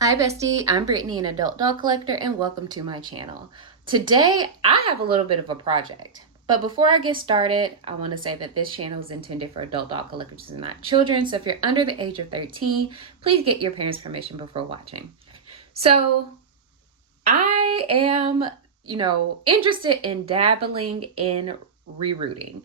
Hi bestie, I'm Brittany, an adult doll collector, and welcome to my channel. Today, I have a little bit of a project. But before I get started, I want to say that this channel is intended for adult doll collectors and not children. So if you're under the age of 13, please get your parents' permission before watching. So I am, interested in dabbling in rerooting.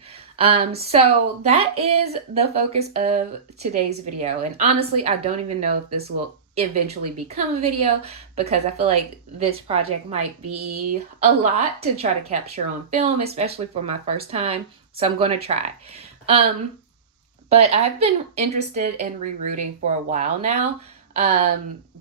So that is the focus of today's video. And honestly, I don't even know if this will eventually become a video because I feel like this project might be a lot to try to capture on film, especially for my first time. So I'm going to try. But I've been interested in rerooting for a while now.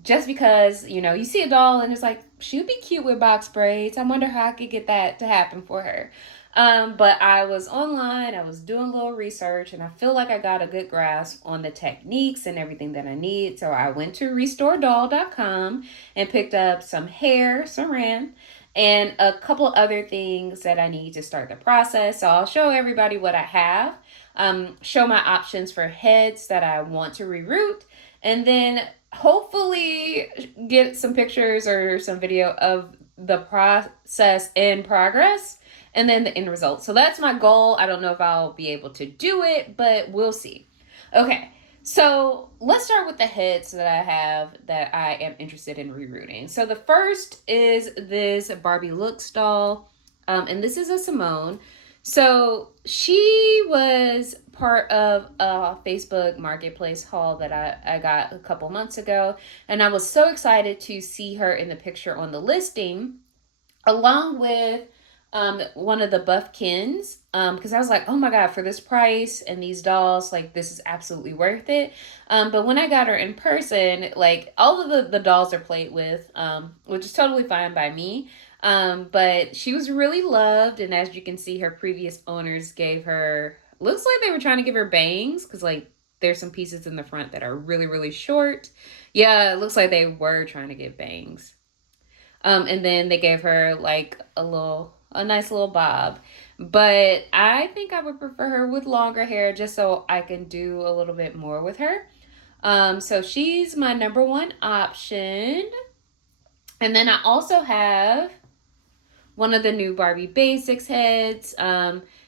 Just because, you see a doll and it's like, she'd be cute with box braids. I wonder how I could get that to happen for her. But I was online, I was doing a little research, and I feel like I got a good grasp on the techniques and everything that I need. So I went to restoredoll.com and picked up some hair, saran, and a couple other things that I need to start the process. So I'll show everybody what I have, show my options for heads that I want to reroot, and then hopefully get some pictures or some video of the process in progress and then the end result. So that's my goal. I don't know if I'll be able to do it, but we'll see. Okay, so let's start with the heads that I have that I am interested in rerooting. So the first is this Barbie Looks doll, and this is a Simone. So she was part of a Facebook marketplace haul that I got a couple months ago, and I was so excited to see her in the picture on the listing along with one of the Buffkins, because I was like, oh my god, for this price and these dolls, like, this is absolutely worth it. But when I got her in person, like, all of the dolls are played with, which is totally fine by me. But she was really loved, and as you can see, her previous owners gave her, looks like they were trying to give her bangs, because like there's some pieces in the front that are really, really short. Yeah, it looks like they were trying to get bangs. And then they gave her like a nice little bob. But I think I would prefer her with longer hair just so I can do a little bit more with her. So she's my number one option. And then I also have one of the new Barbie Basics heads.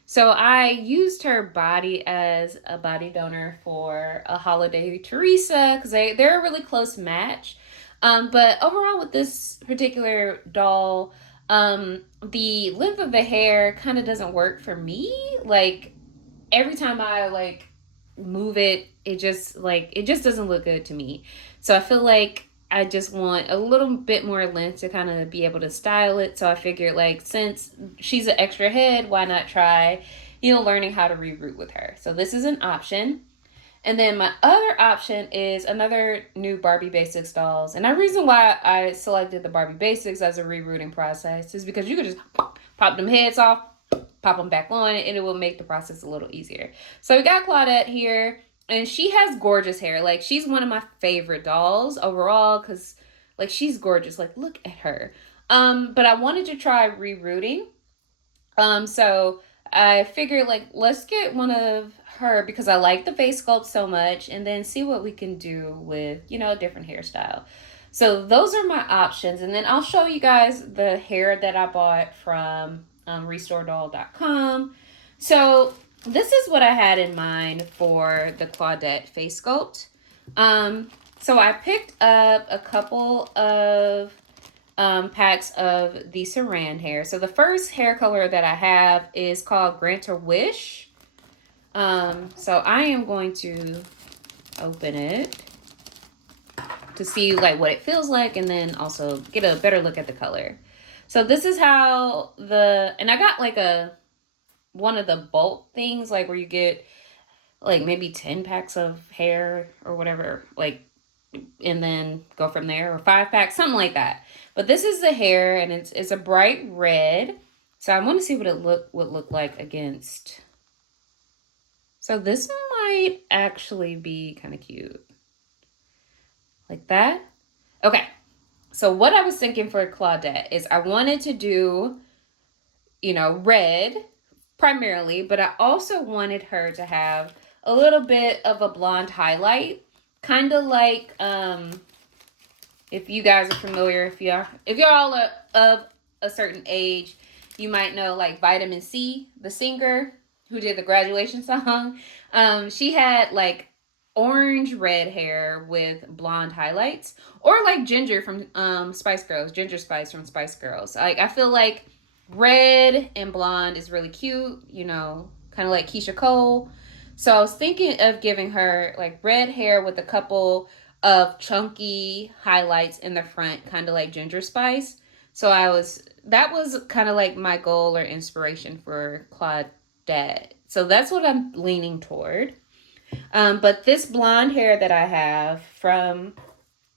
So I used her body as a body donor for a holiday Teresa because they're a really close match. But overall with this particular doll, the length of the hair kind of doesn't work for me. Like every time I like move it, it just doesn't look good to me. So I feel like I just want a little bit more length to kind of be able to style it. So I figured, like, since she's an extra head, why not try, learning how to reroot with her. So this is an option. And then my other option is another new Barbie Basics dolls. And the reason why I selected the Barbie Basics as a rerouting process is because you could just pop them heads off, pop them back on, and it will make the process a little easier. So we got Claudette here, and she has gorgeous hair. Like, she's one of my favorite dolls overall because, like, she's gorgeous. Like, look at her. But I wanted to try rerouting. So I figured, like, let's get one of her because I like the face sculpt so much, and then see what we can do with, a different hairstyle. So those are my options, and then I'll show you guys the hair that I bought from restoredoll.com. So this is what I had in mind for the Claudette face sculpt. So I picked up a couple of packs of the saran hair. So the first hair color that I have is called Grant a Wish. So I am going to open it to see like what it feels like, and then also get a better look at the color. So this is how and I got like one of the bulk things, like where you get like maybe 10 packs of hair or whatever, like, and then go from there, or 5 packs, something like that. But this is the hair, and it's a bright red. So I want to see what it would look like against. So this might actually be kind of cute. Like that. Okay. So what I was thinking for Claudette is I wanted to do, red primarily, but I also wanted her to have a little bit of a blonde highlight, kind of like if you guys are familiar, if you're all of a certain age, you might know like Vitamin C, the singer who did the graduation song. She had like orange red hair with blonde highlights, or like Ginger from Spice Girls, Ginger Spice from Spice Girls. Like I feel like red and blonde is really cute, you know, kind of like Keisha Cole. So I was thinking of giving her like red hair with a couple of chunky highlights in the front, kind of like Ginger Spice. So that was kind of like my goal or inspiration for Claudette. So that's what I'm leaning toward. But this blonde hair that I have from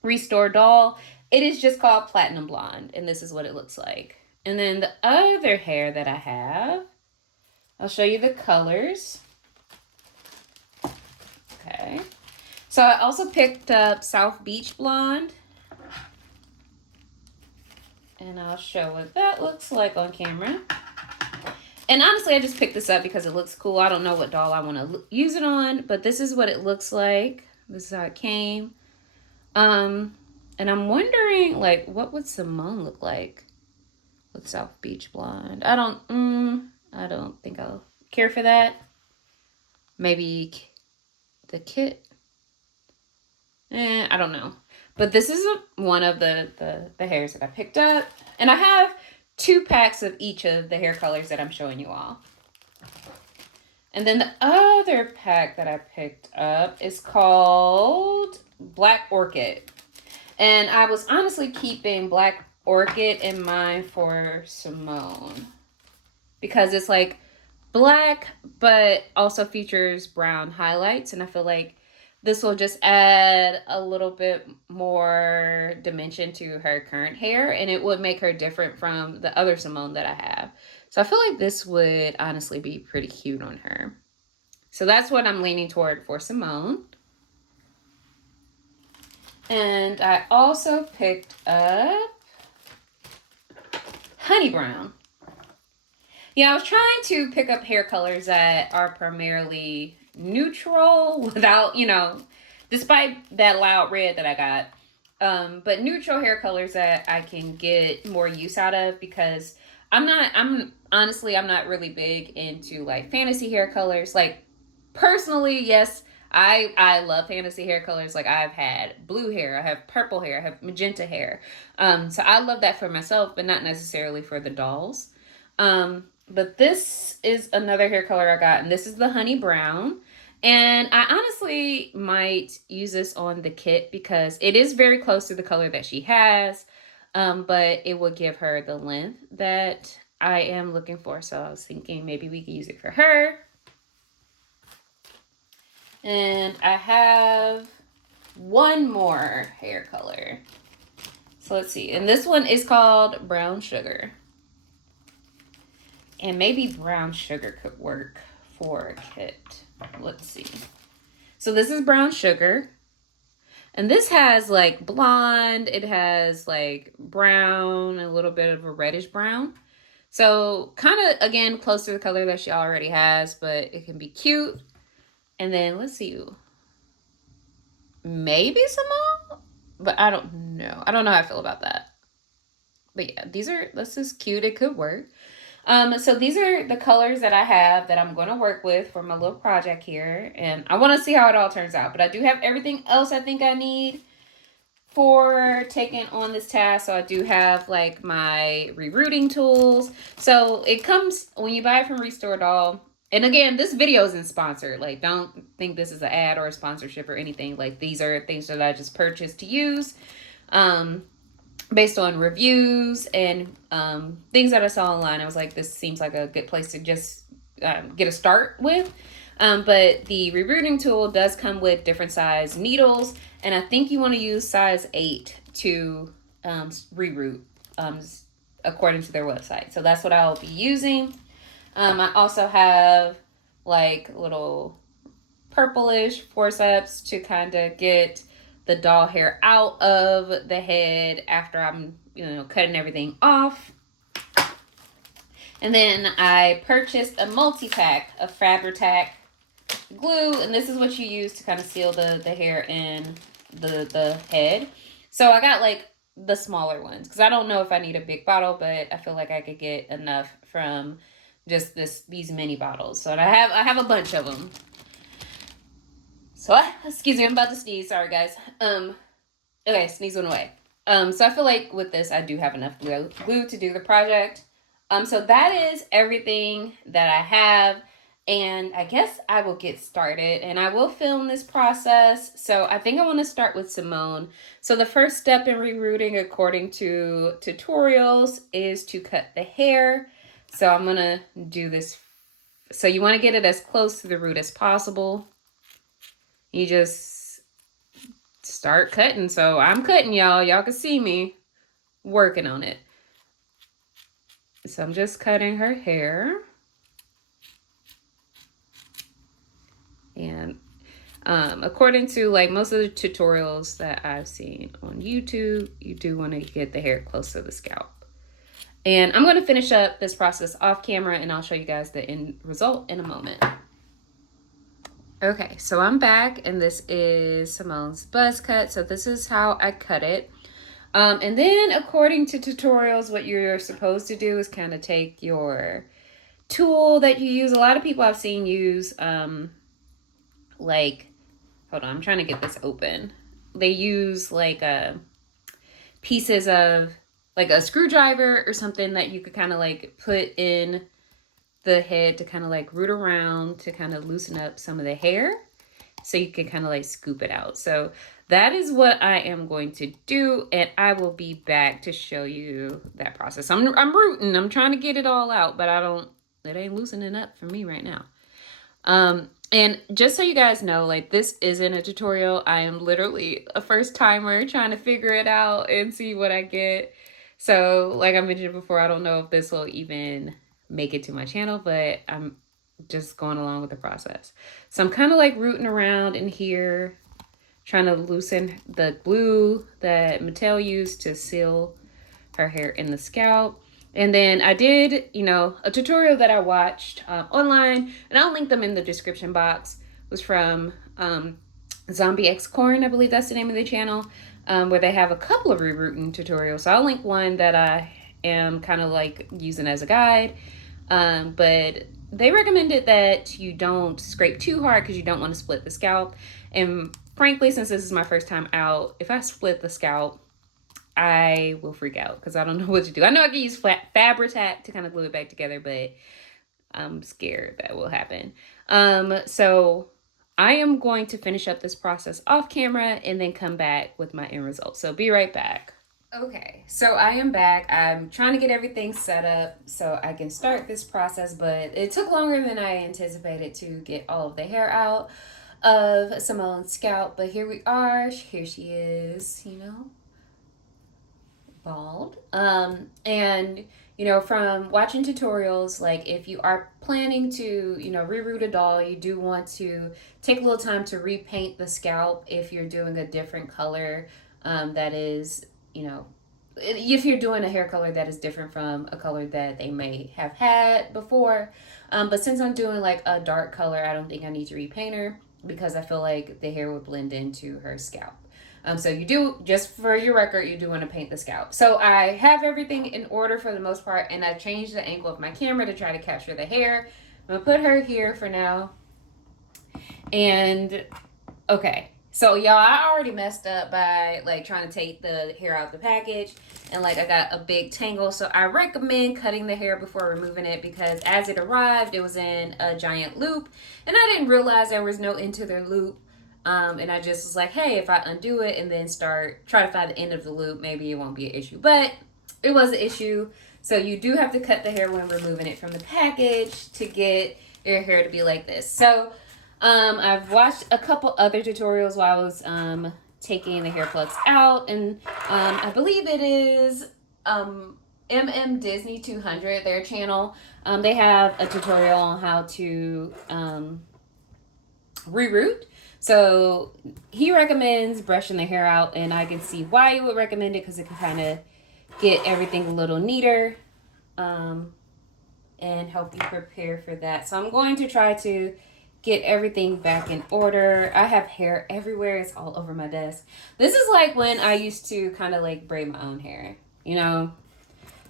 Restore Doll, it is just called Platinum Blonde, and this is what it looks like. And then the other hair that I have, I'll show you the colors. Okay. So I also picked up South Beach Blonde. And I'll show what that looks like on camera. And honestly, I just picked this up because it looks cool. I don't know what doll I want to use it on, but this is what it looks like. This is how it came. And I'm wondering, like, what would Simone look like with South Beach Blonde? I don't think I'll care for that. Maybe the kit. I don't know. But this is one of the hairs that I picked up. And I have 2 packs of each of the hair colors that I'm showing you all. And then the other pack that I picked up is called Black Orchid. And I was honestly keeping Black Orchid in mind for Simone, because it's like black, but also features brown highlights. And I feel like this will just add a little bit more dimension to her current hair, and it would make her different from the other Simone that I have. So I feel like this would honestly be pretty cute on her. So that's what I'm leaning toward for Simone. And I also picked up Honey Brown. Yeah, I was trying to pick up hair colors that are primarily neutral without, you know, despite that loud red that I got. But neutral hair colors that I can get more use out of, because I'm honestly not really big into like fantasy hair colors. Like personally, yes, I love fantasy hair colors. Like I've had blue hair, I have purple hair, I have magenta hair. So I love that for myself, but not necessarily for the dolls. But this is another hair color I got, and this is the Honey Brown. And I honestly might use this on the kit because it is very close to the color that she has, but it will give her the length that I am looking for. So I was thinking maybe we could use it for her. And I have one more hair color. So let's see. And this one is called Brown Sugar. And maybe Brown Sugar could work for a kit. Let's see. So this is Brown Sugar. And this has like blonde. It has like brown, a little bit of a reddish brown. So kind of, again, close to the color that she already has, but it can be cute. And then let's see. Maybe Simone? But I don't know. I don't know how I feel about that. But yeah, this is cute. It could work. So these are the colors that I have that I'm going to work with for my little project here. And I want to see how it all turns out. But I do have everything else I think I need for taking on this task. So I do have like my rerouting tools. So it comes when you buy it from Restore Doll. And again, this video isn't sponsored. Like, don't think this is an ad or a sponsorship or anything. Like, these are things that I just purchased to use. Based on reviews and things that I saw online. I was like, this seems like a good place to just get a start with. But the rerouting tool does come with different size needles, and I think you want to use size 8 to reroute according to their website. So that's what I'll be using. I also have like little purplish forceps to kind of get the doll hair out of the head after I'm, cutting everything off. And then I purchased a multi-pack of Fabri-Tac glue, and this is what you use to kind of seal the hair in the head. So I got like the smaller ones because I don't know if I need a big bottle, but I feel like I could get enough from just these mini bottles. So I have a bunch of them. So excuse me, I'm about to sneeze. Sorry guys. Okay, sneeze went away. So I feel like with this I do have enough glue to do the project. So that is everything that I have. And I guess I will get started and I will film this process. So I think I want to start with Simone. So the first step in rerooting according to tutorials is to cut the hair. So I'm going to do this. So you want to get it as close to the root as possible. You just start cutting. So I'm cutting, y'all. Y'all can see me working on it. So I'm just cutting her hair. And according to like most of the tutorials that I've seen on YouTube, you do want to get the hair close to the scalp. And I'm going to finish up this process off camera and I'll show you guys the end result in a moment. Okay, so I'm back and this is Simone's buzz cut. So this is how I cut it. And then according to tutorials, what you're supposed to do is kind of take your tool that you use. A lot of people I've seen use like, hold on, I'm trying to get this open. They use like pieces of like a screwdriver or something that you could kind of like put in the head to kind of like root around to kind of loosen up some of the hair so you can kind of like scoop it out. So that is what I am going to do, and I will be back to show you that process. I'm rooting, I'm trying to get it all out, but it ain't loosening up for me right now. And just so you guys know, like this isn't a tutorial. I am literally a first timer trying to figure it out and see what I get. So like I mentioned before, I don't know if this will even make it to my channel, but I'm just going along with the process. So I'm kind of like rooting around in here, trying to loosen the glue that Mattel used to seal her hair in the scalp. And then I did, a tutorial that I watched online, and I'll link them in the description box, was from Zombie X Corn, I believe that's the name of the channel, where they have a couple of rerooting tutorials. So I'll link one that I am kind of like using as a guide, but they recommended that you don't scrape too hard because you don't want to split the scalp. And frankly, since this is my first time out, if I split the scalp, I will freak out because I don't know what to do. I know I can use Fabri-Tac to kind of glue it back together, but I'm scared that will happen. So I am going to finish up this process off camera and then come back with my end result. So be right back. Okay, so I am back. I'm trying to get everything set up so I can start this process, but it took longer than I anticipated to get all of the hair out of Simone's scalp. But here we are. Here she is, bald. And from watching tutorials, like if you are planning to reroot a doll, you do want to take a little time to repaint the scalp if you're doing a different color that is if you're doing a hair color that is different from a color that they may have had before. But since I'm doing like a dark color, I don't think I need to repaint her because I feel like the hair would blend into her scalp. So you do, just for your record, you do want to paint the scalp. So I have everything in order for the most part, and I've changed the angle of my camera to try to capture the hair. I'm going to put her here for now. And, okay. So, y'all, I already messed up by, like, trying to take the hair out of the package. And, like, I got a big tangle. So I recommend cutting the hair before removing it because as it arrived, it was in a giant loop. And I didn't realize there was no end to their loop. And I just was like, hey, if I undo it and then try to find the end of the loop, maybe it won't be an issue. But it was an issue. So you do have to cut the hair when removing it from the package to get your hair to be like this. So I've watched a couple other tutorials while I was taking the hair plugs out. And I believe it is MM Disney 200, their channel. They have a tutorial on how to reroot. So he recommends brushing the hair out, and I can see why you would recommend it because it can kind of get everything a little neater and help you prepare for that. So I'm going to try to get everything back in order. I have hair everywhere. It's all over my desk. This is like when I used to kind of like braid my own hair. You know,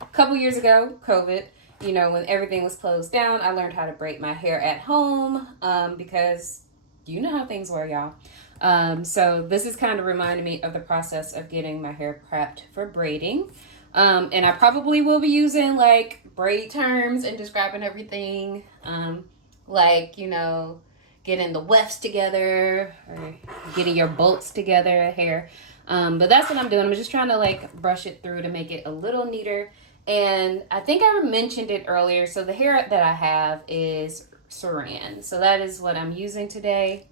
a couple years ago, COVID, you know, when everything was closed down, I learned how to braid my hair at home because you know how things were, y'all. So this is kind of reminding me of the process of getting my hair prepped for braiding. And I probably will be using like braid terms and describing everything. Like, you know, getting the wefts together or getting your bolts together hair. But that's what I'm doing. I'm just trying to like brush it through to make it a little neater. And I think I mentioned it earlier. So the hair that I have is Saran. So that is what I'm using today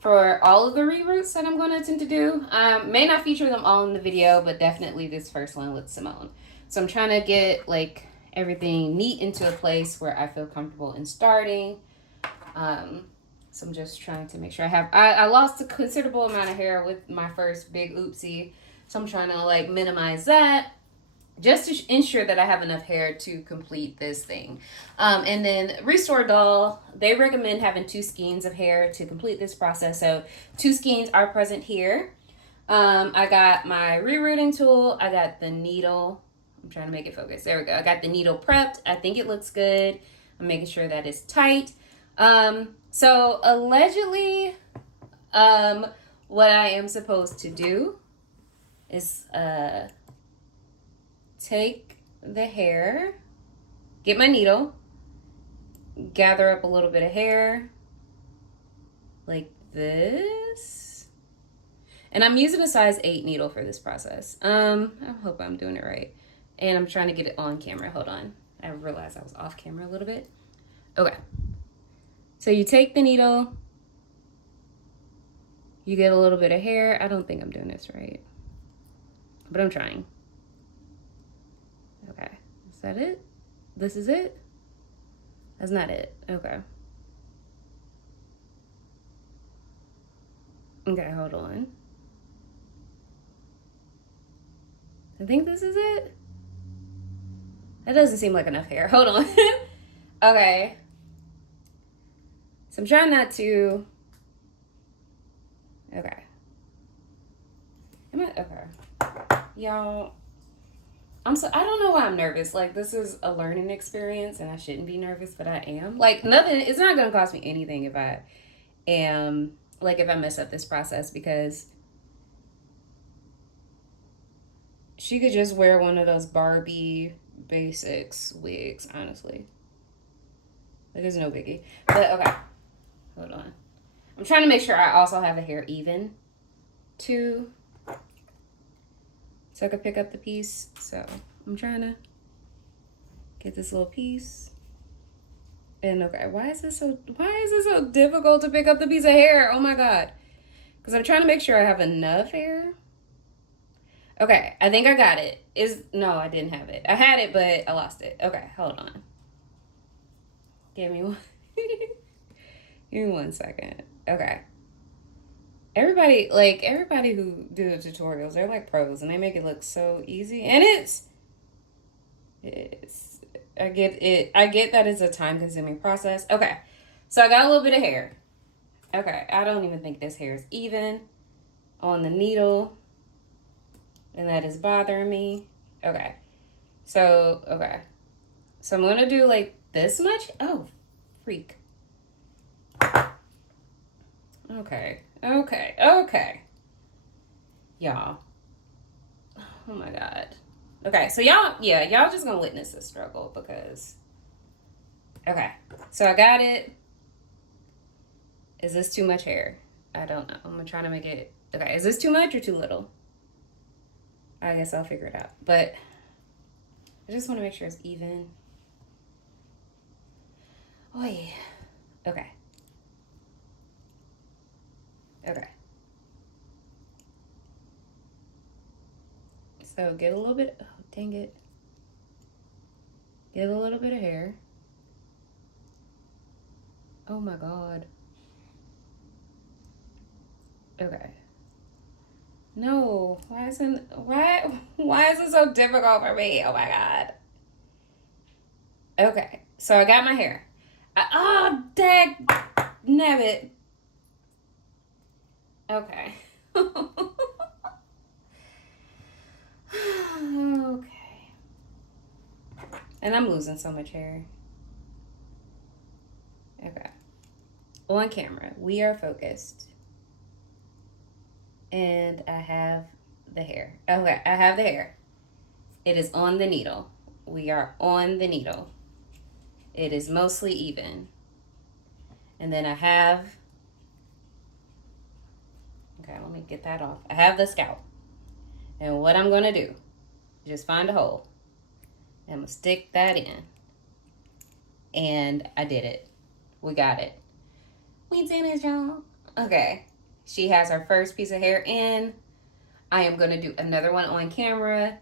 for all of the reroots that I'm going to attempt to do. May not feature them all in the video, but definitely this first one with Simone. So I'm trying to get like everything neat into a place where I feel comfortable in starting. So I'm just trying to make sure I lost a considerable amount of hair with my first big oopsie. So I'm trying to like minimize that just to ensure that I have enough hair to complete this thing. And then Restore Doll, they recommend having 2 skeins of hair to complete this process. So 2 skeins are present here. I got my rerooting tool. I got the needle. I'm trying to make it focus. There we go. I got the needle prepped. I think it looks good. I'm making sure that it's tight. So allegedly, what I am supposed to do is take the hair, get my needle, gather up a little bit of hair like this. And I'm using a size 8 needle for this process. I hope I'm doing it right. And I'm trying to get it on camera. Hold on. I realized I was off camera a little bit. Okay. So you take the needle, you get a little bit of hair. I don't think I'm doing this right, but I'm trying. Okay, is that it? This is it? That's not it. Okay. Okay, hold on. I think this is it. That doesn't seem like enough hair. Hold on. Okay. So I'm trying not to. Okay. Am I okay? Y'all, I don't know why I'm nervous. Like, this is a learning experience and I shouldn't be nervous, but I am. Like, nothing, it's not gonna cost me anything if I am, like, if I mess up this process, because she could just wear one of those Barbie basics wigs, honestly. Like, there's no biggie. But okay, hold on. I'm trying to make sure I also have the hair even too, so I could pick up the piece. So I'm trying to get this little piece. And okay, why is this so difficult to pick up the piece of hair? Oh my God. Because I'm trying to make sure I have enough hair. Okay, I think I got it. No, I didn't have it. I had it, but I lost it. Okay, hold on. Give me one. Give me 1 second. Okay. Everybody who do the tutorials, they're like pros and they make it look so easy. And I get that it's a time consuming process. Okay. So I got a little bit of hair. Okay. I don't even think this hair is even on the needle. And that is bothering me. Okay. So I'm going to do like this much. Oh, freak. Okay. Y'all. Oh my God. Okay, so y'all just gonna witness this struggle because, okay, so I got it. Is this too much hair? I don't know. I'm gonna try to make it, okay, is this too much or too little? I guess I'll figure it out, but I just want to make sure it's even. Oh yeah. Okay. So get a little bit, oh dang it. Get a little bit of hair. Oh my God. Okay. No, why is it so difficult for me? Oh my God. Okay, so I got my hair. Oh, dang. Nabbit. Okay. Okay. And I'm losing so much hair. Okay. On camera, we are focused. And I have the hair. Okay, I have the hair. It is on the needle. We are on the needle. It is mostly even. And then I have, okay, let me get that off. I have the scalp. And what I'm going to do, just find a hole. And I'm going to stick that in. And I did it. We got it. We did it, y'all. Okay. She has her first piece of hair in. I am going to do another one on camera.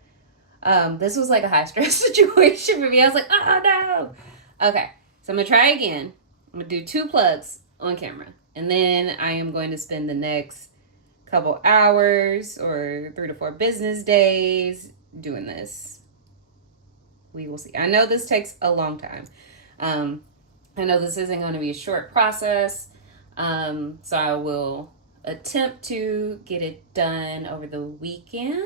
This was like a high stress situation for me. I was like, oh no. Okay. So I'm going to try again. I'm going to do 2 plugs on camera. And then I am going to spend the next couple hours or 3 to 4 business days doing this. We will see. I know this takes a long time. I know this isn't going to be a short process. So I will attempt to get it done over the weekend.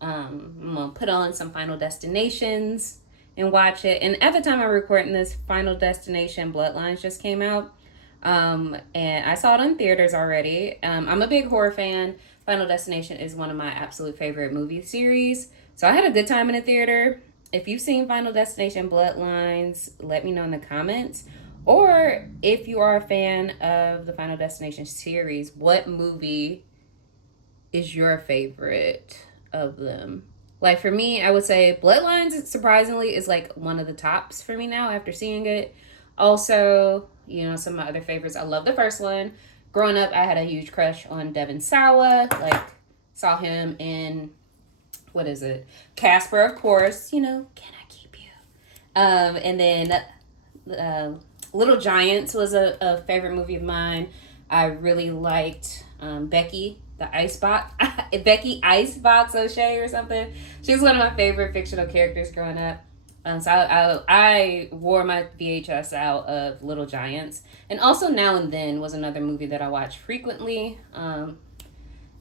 I'm going to put on some Final Destinations and watch it. And at the time I'm recording this, Final Destination Bloodlines just came out. And I saw it in theaters already. I'm a big horror fan. Final Destination is one of my absolute favorite movie series. So I had a good time in the theater. If you've seen Final Destination Bloodlines, let me know in the comments. Or if you are a fan of the Final Destination series, what movie is your favorite of them? Like for me, I would say Bloodlines, surprisingly, is like one of the tops for me now after seeing it. Also, you know, some of my other favorites. I love the first one. Growing up, I had a huge crush on Devon Sawa. Like, saw him in, what is it? Casper, of course. You know, Can I Keep You? And then Little Giants was a favorite movie of mine. I really liked Becky, the Icebox, Becky Icebox O'Shea or something. She was one of my favorite fictional characters growing up. So I wore my VHS out of Little Giants. And also Now and Then was another movie that I watch frequently. And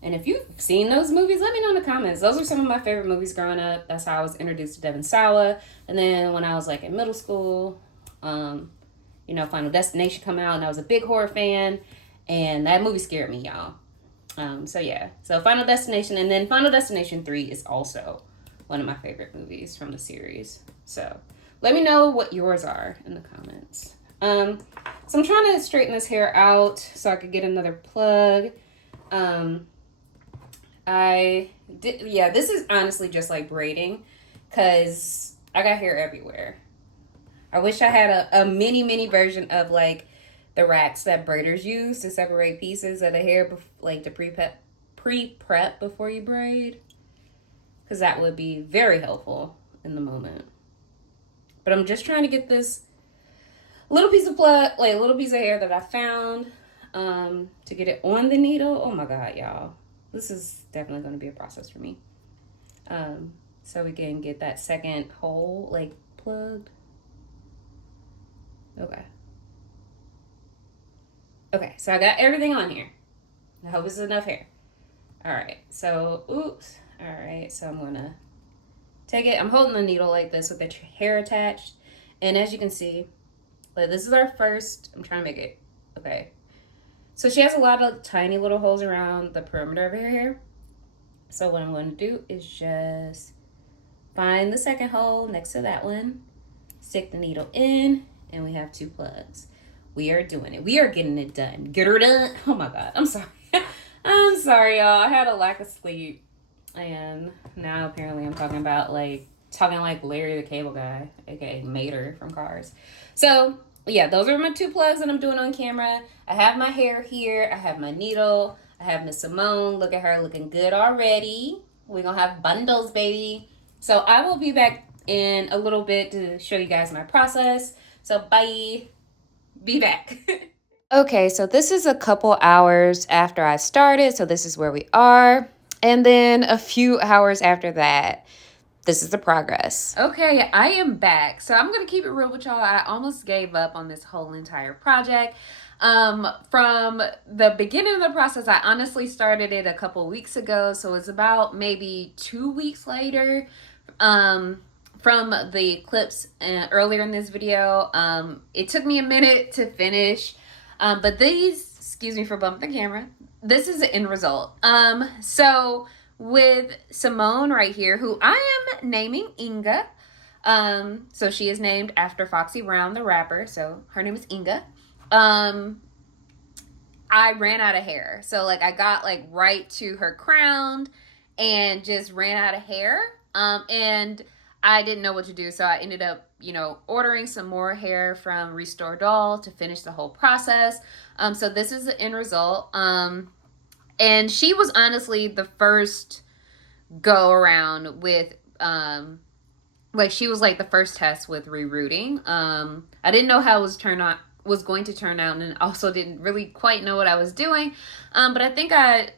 if you've seen those movies, let me know in the comments. Those are some of my favorite movies growing up. That's how I was introduced to Devon Sawa. And then when I was like in middle school, you know, Final Destination come out, and I was a big horror fan. And that movie scared me, y'all. So yeah. So Final Destination, and then Final Destination 3 is also one of my favorite movies from the series. So let me know what yours are in the comments. So I'm trying to straighten this hair out so I could get another plug. This is honestly just like braiding because I got hair everywhere. I wish I had a mini version of like the racks that braiders use to separate pieces of the hair, like to pre-prep before you braid. Because that would be very helpful in the moment. But I'm just trying to get this little piece of little piece of hair that I found to get it on the needle. Oh my God, y'all. This is definitely going to be a process for me. So we can get that second hole like plugged. Okay, so I got everything on here. I hope this is enough hair. All right, so, oops. All right, so I'm gonna take it. I'm holding the needle like this with the hair attached. And as you can see, like this is our first, I'm trying to make it, okay. So she has a lot of tiny little holes around the perimeter of her hair. So what I'm going to do is just find the second hole next to that one, stick the needle in, and we have 2 plugs. We are doing it. We are getting it done. Get her done. Oh my God, I'm sorry. I'm sorry, y'all. I had a lack of sleep. And now apparently I'm talking like Larry the Cable Guy, aka Mater from Cars. So yeah, those are my 2 plugs that I'm doing on camera. I have my hair here. I have my needle. I have Miss Simone. Look at her looking good already. We're gonna have bundles, baby. So I will be back in a little bit to show you guys my process. So bye. Be back. Okay, so this is a couple hours after I started. So this is where we are. And then a few hours after that, this is the progress. Okay, I am back. So I'm going to keep it real with y'all. I almost gave up on this whole entire project. From the beginning of the process, I honestly started it a couple weeks ago, so it's about maybe 2 weeks later. From the clips earlier in this video, it took me a minute to finish, but these, excuse me for bumping the camera, this is the end result. So with Simone right here, who I am naming Inga, so she is named after Foxy Brown, the rapper, so her name is Inga. I ran out of hair. So like I got like right to her crown and just ran out of hair. And I didn't know what to do. So I ended up, ordering some more hair from Restore Doll to finish the whole process. So this is the end result. And she was honestly the first go around with, she was like the first test with rerooting. I didn't know how it was going to turn out, and also didn't really quite know what I was doing. But I think I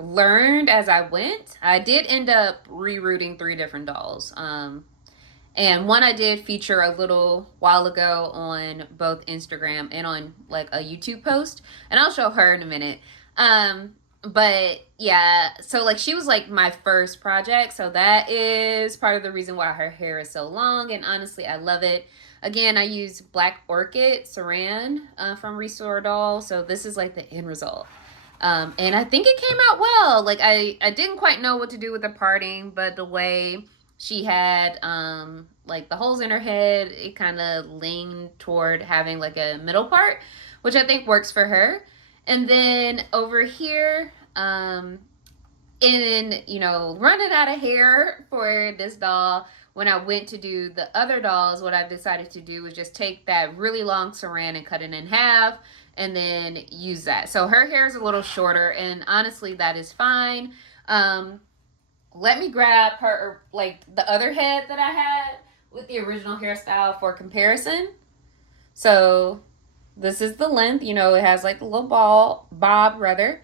learned as I went. I did end up rerooting 3 different dolls. And one I did feature a little while ago on both Instagram and on like a YouTube post, and I'll show her in a minute. But yeah, so like she was like my first project, so that is part of the reason why her hair is so long, and honestly I love it. Again, I used Black Orchid Saran from Restore Doll, so this is like the end result. And I think it came out well. Like I didn't quite know what to do with the parting, but the way she had like the holes in her head, it kind of leaned toward having like a middle part, which I think works for her. And then over here, running out of hair for this doll, when I went to do the other dolls, what I decided to do was just take that really long saran and cut it in half and then use that. So her hair is a little shorter, and honestly, that is fine. Let me grab her, like the other head that I had with the original hairstyle for comparison. So this is the length, it has like a little bob rather.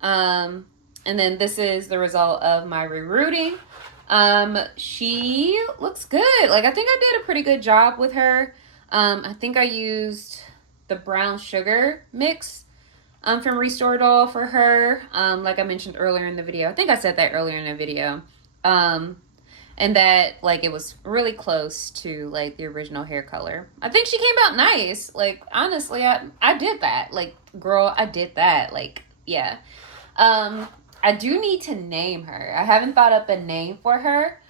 And then this is the result of my rerooting. She looks good. Like I think I did a pretty good job with her. I think I used the brown sugar mix from Restore Doll for her. Like I mentioned earlier in the video. I think I said that earlier in the video. And that like it was really close to like the original hair color. I think she came out nice. Like honestly, I did that. Like girl, I did that. Like yeah. I do need to name her. I haven't thought up a name for her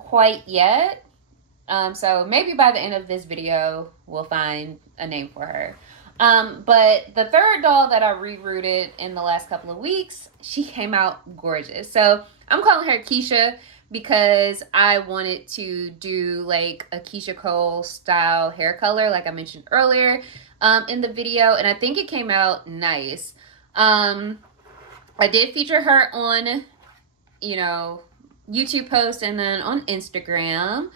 quite yet. So maybe by the end of this video we'll find a name for her. But the third doll that I rerooted in the last couple of weeks, she came out gorgeous. So I'm calling her Keisha because I wanted to do like a Keisha Cole style hair color like I mentioned earlier in the video, and I think it came out nice. I did feature her on, YouTube post and then on Instagram.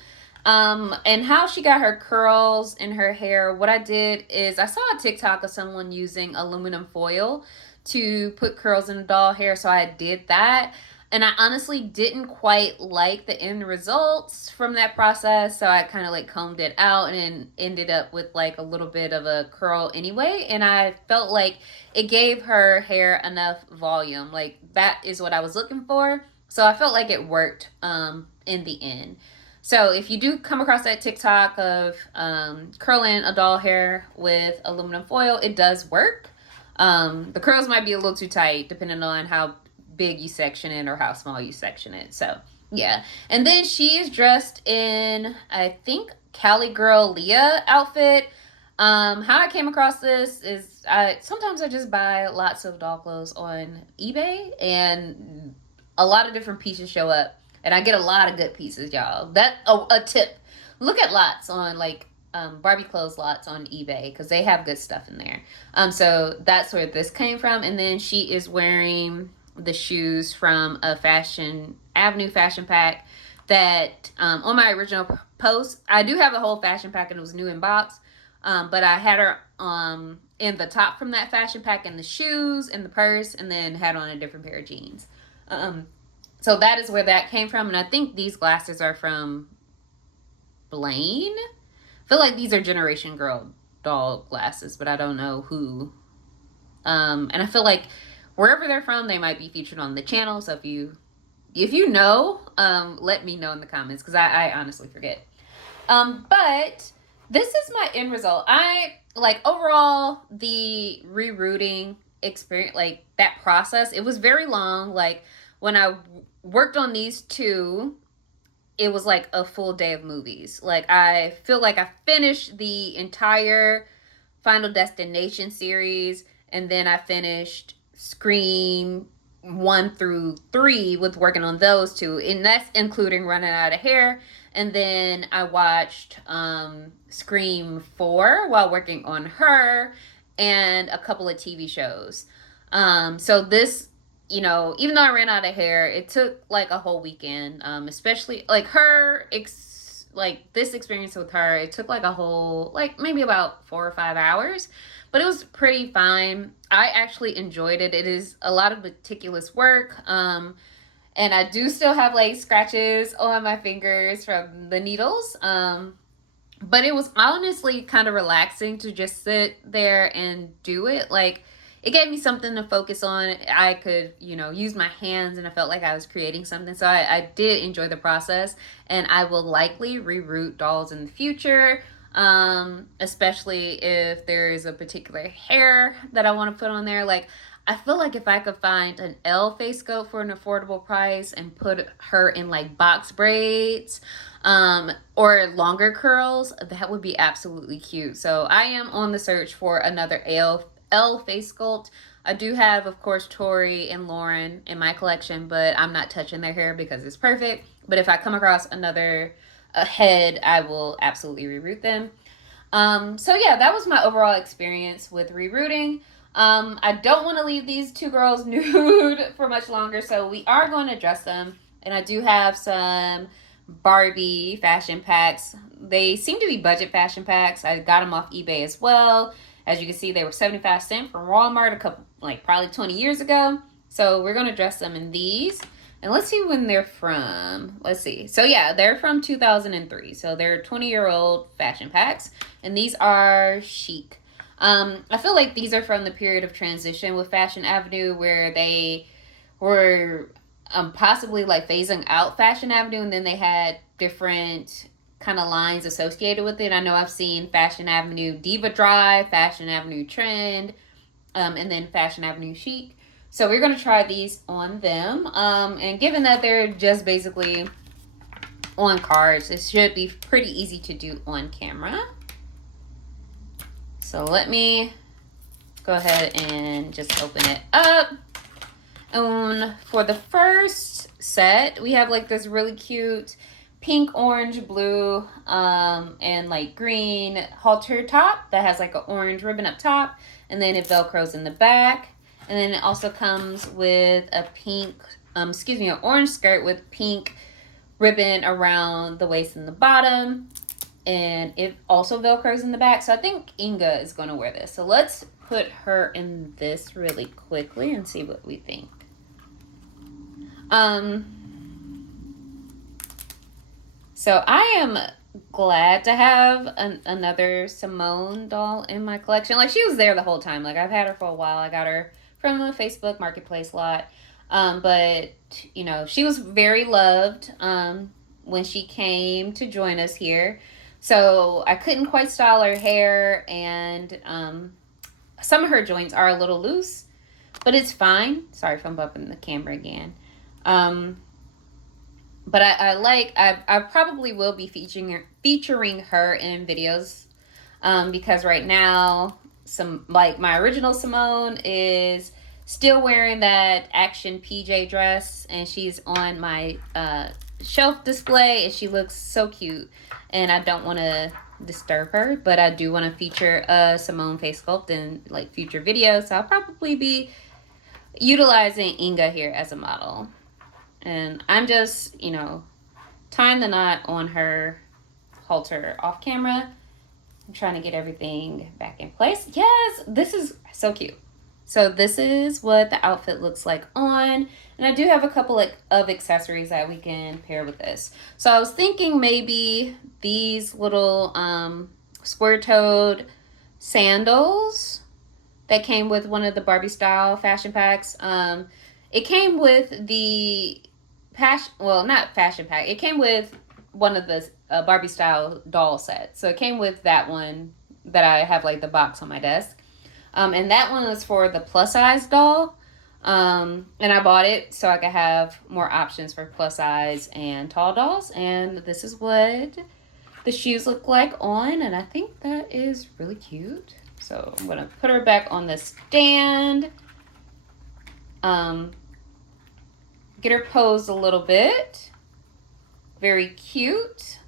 And how she got her curls in her hair, what I did is I saw a TikTok of someone using aluminum foil to put curls in doll hair, so I did that. And I honestly didn't quite like the end results from that process, so I kind of like combed it out and ended up with like a little bit of a curl anyway. And I felt like it gave her hair enough volume. Like that is what I was looking for. So I felt like it worked in the end. So if you do come across that TikTok of curling a doll hair with aluminum foil, it does work. The curls might be a little too tight depending on how big you section it or how small you section it. So yeah. And then she is dressed in, I think, Cali Girl Leah outfit. How I came across this is sometimes I just buy lots of doll clothes on eBay, and a lot of different pieces show up, and I get a lot of good pieces, y'all. That a tip: look at lots on like Barbie clothes lots on eBay because they have good stuff in there. So that's where this came from. And then she is wearing the shoes from a Fashion Avenue fashion pack that on my original post, I do have the whole fashion pack and it was new in box. But I had her in the top from that fashion pack and the shoes and the purse, and then had on a different pair of jeans. So that is where that came from. And I think these glasses are from Blaine. I feel like these are Generation Girl doll glasses, but I don't know who. And I feel like wherever they're from, they might be featured on the channel. So if you know, let me know in the comments, because I honestly forget. But this is my end result. I like overall the rerouting experience, like that process, it was very long. Like when I worked on these two, it was like a full day of movies. Like I feel like I finished the entire Final Destination series, and then I finished Scream 1 through 3 with working on those two, and that's including Running Out of Hair. And then I watched Scream 4 while working on her, and a couple of TV shows. So this, you know, even though I ran out of hair, it took like a whole weekend. Especially like like this experience with her, it took like a whole, like maybe about 4 or 5 hours, but it was pretty fine. I actually enjoyed it. It is a lot of meticulous work. And I do still have like scratches on my fingers from the needles. But it was honestly kind of relaxing to just sit there and do it. Like, it gave me something to focus on. I could, you know, use my hands, and I felt like I was creating something. So I did enjoy the process, and I will likely reroot dolls in the future, especially if there's a particular hair that I want to put on there. Like, I feel like if I could find an L face scope for an affordable price and put her in like box braids, or longer curls, that would be absolutely cute. So I am on the search for another L face sculpt. I do have, of course, Tori and Lauren in my collection, but I'm not touching their hair because it's perfect. But if I come across another head, I will absolutely reroot them. So yeah, that was my overall experience with rerouting. I don't want to leave these two girls nude for much longer, so we are going to dress them. And I do have some Barbie fashion packs. They seem to be budget fashion packs. I got them off eBay as well. As you can see, they were 75 cents from Walmart a couple, like probably 20 years ago. So we're going to dress them in these. And let's see when they're from. Let's see. So yeah, they're from 2003. So they're 20-year-old fashion packs. And these are chic. I feel like these are from the period of transition with Fashion Avenue, where they were possibly like phasing out Fashion Avenue, and then they had different kind of lines associated with it. I know I've seen Fashion Avenue Diva Dry, Fashion Avenue Trend, and then Fashion Avenue Chic. So we're going to try these on them. And given that they're just basically on cards, it should be pretty easy to do on camera. So let me go ahead and just open it up. And for the first set, we have like this really cute pink, orange, blue, and like green halter top that has like an orange ribbon up top, and then it velcros in the back. And then it also comes with a pink, an orange skirt with pink ribbon around the waist and the bottom. And it also velcros in the back. So I think Inga is going to wear this. So let's put her in this really quickly and see what we think. So I am glad to have another Simone doll in my collection. Like, she was there the whole time. Like, I've had her for a while. I got her from the Facebook Marketplace lot. But, you know, she was very loved when she came to join us here. So I couldn't quite style her hair, and some of her joints are a little loose, but it's fine. Sorry if I'm bumping the camera again. But I probably will be featuring her in videos, because right now, my original Simone is still wearing that action PJ dress, and she's on my shelf display, and she looks so cute, and I don't want to disturb her, but I do want to feature a Simone face sculpt in like future videos, so I'll probably be utilizing Inga here as a model. And I'm just, you know, tying the knot on her halter off camera. I'm trying to get everything back in place. Yes, this is so cute. So this is what the outfit looks like on. And I do have a couple of accessories that we can pair with this. So I was thinking maybe these little square-toed sandals that came with one of the Barbie style fashion packs. It came with the not fashion pack. It came with one of the Barbie style doll sets. So it came with that one that I have like the box on my desk. And that one was for the plus size doll. And I bought it so I could have more options for plus size and tall dolls. And this is what the shoes look like on. And I think that is really cute. So I'm going to put her back on the stand. Get her posed a little bit. Very cute.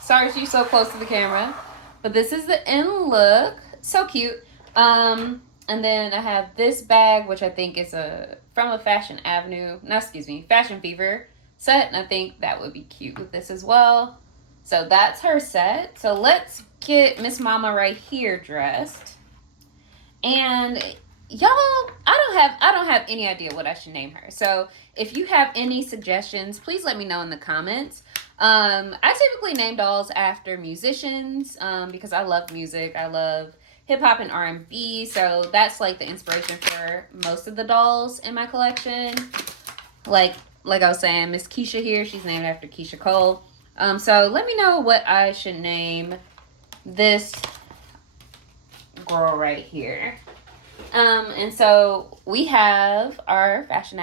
Sorry she's so close to the camera. But this is the end look. So cute. And then I have this bag, which I think is from a Fashion Fever set. And I think that would be cute with this as well. So that's her set. So let's get Miss Mama right here dressed. And y'all, I don't have any idea what I should name her. So if you have any suggestions, please let me know in the comments. I typically name dolls after musicians because I love music. I love hip hop and R&B. So that's like the inspiration for most of the dolls in my collection. Like I was saying, Miss Keisha here, she's named after Keisha Cole. So let me know what I should name this girl right here. And so we have our Fashion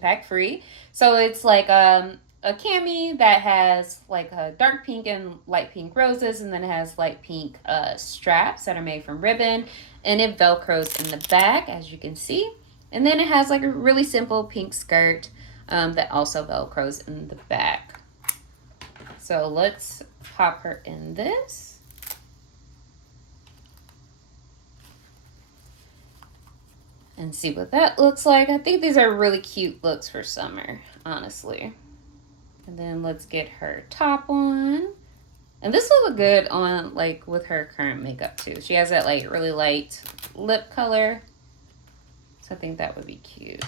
pack free. So it's like a cami that has like a dark pink and light pink roses, and then it has light pink straps that are made from ribbon, and it velcros in the back, as you can see. And then it has like a really simple pink skirt that also velcros in the back. So let's pop her in this. And see what that looks like. I think these are really cute looks for summer, honestly. And then let's get her top on. And this will look good on like with her current makeup too. She has that like really light lip color. So I think that would be cute.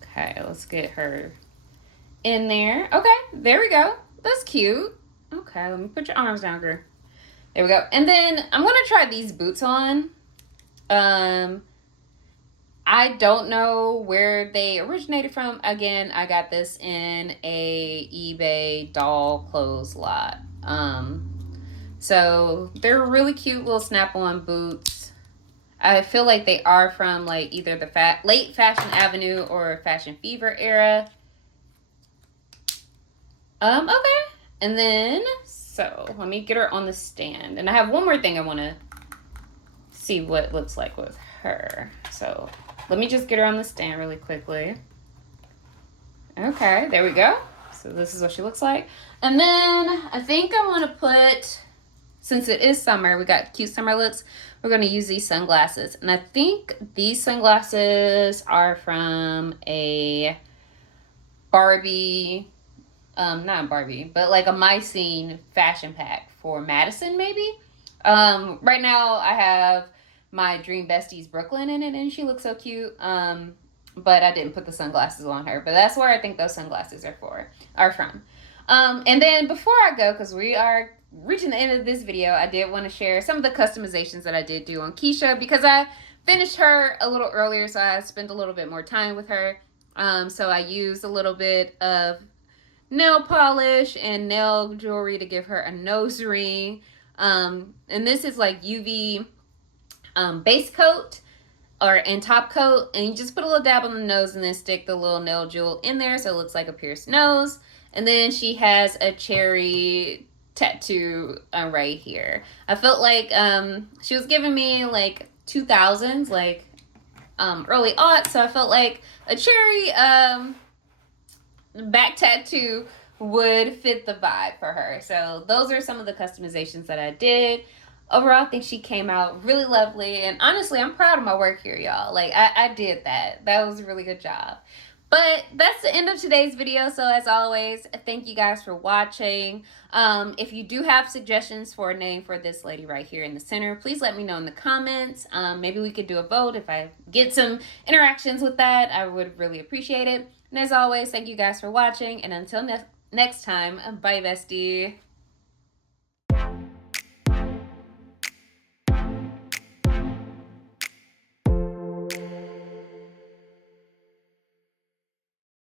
Okay, let's get her in there. Okay, there we go. That's cute. Okay, let me put your arms down, girl. There we go. And then I'm going to try these boots on. I don't know where they originated from. Again, I got this in a eBay doll clothes lot. So they're really cute little snap-on boots. I feel like they are from like either the late Fashion Avenue or Fashion Fever era. Okay. And then, so let me get her on the stand. And I have one more thing I want to see what it looks like with her. So let me just get her on the stand really quickly. Okay, there we go. So this is what she looks like. And then I think I want to put, since it is summer, we got cute summer looks. We're going to use these sunglasses. And I think these sunglasses are from a Barbie, not Barbie, but like a My Scene fashion pack for Madison, maybe. Right now I have my Dream Besties Brooklyn in it, and she looks so cute. But I didn't put the sunglasses on her, but that's where I think those sunglasses are from. And then before I go, because we are reaching the end of this video, I did want to share some of the customizations that I did do on Keisha, because I finished her a little earlier, so I spent a little bit more time with her. So I used a little bit of nail polish and nail jewelry to give her a nose ring. And this is like UV base coat and top coat, and you just put a little dab on the nose and then stick the little nail jewel in there so it looks like a pierced nose. And then she has a cherry tattoo right here. I felt like she was giving me like 2000s, like early aughts, so I felt like a cherry back tattoo would fit the vibe for her. So those are some of the customizations that I did. Overall, I think she came out really lovely, and honestly, I'm proud of my work here, y'all. Like, I did that. That was a really good job. But that's the end of today's video. So as always, thank you guys for watching. If you do have suggestions for a name for this lady right here in the center, please let me know in the comments. Maybe we could do a vote. If I get some interactions with that, I would really appreciate it. And as always, thank you guys for watching. And until next time, bye bestie.